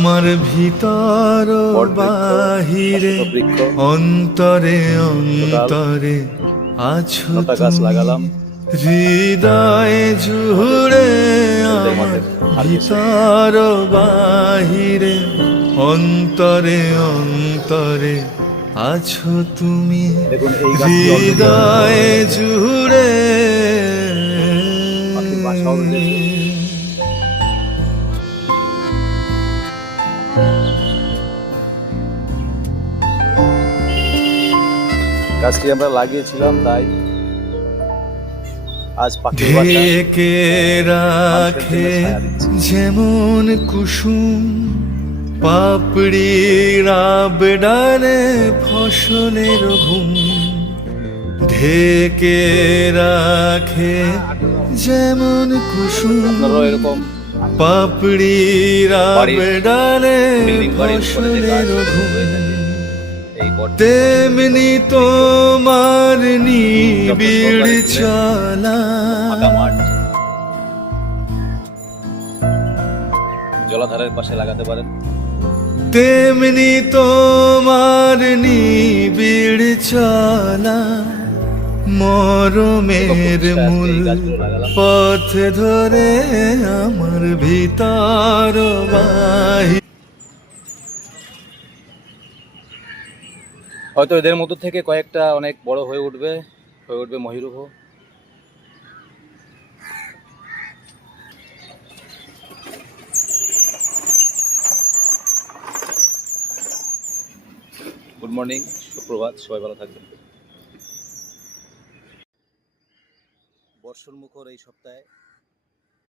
আমার ভিতর বাহিরে অন্তরে অন্তরে আছো তুমি, হৃদয় জুড়ে আমার ভিতর বাহিরে অন্তরে অন্তরে আছো তুমি, হৃদয় জুড়ে। গাছটি আমরা লাগিয়েছিলাম, তাই আজ ঢেকে রাখে যেমন কুসুম পাপড়ি রাবডালে ফসলের ঘুম, ঢেকে রাখে যেমন কুসুম এরকম পাপড়ি রাবডালে ফসলের ঘুম, তেমনি তোমার নিবিড় চলা জলাধারের পাশে লাগাতে পারেন। তেমনি তোমার নিবিড় চলা মরমের মূল পথ ধরে আমার ভিতর বাহি। হয়তো এদের মধ্য থেকে কয়েকটা অনেক বড় হয়ে উঠবে মহিরুহ। গুড মর্নিং, সুপ্রভাত, সবাই ভালো থাকবেন। বর্ষণ মুখর এই সপ্তাহে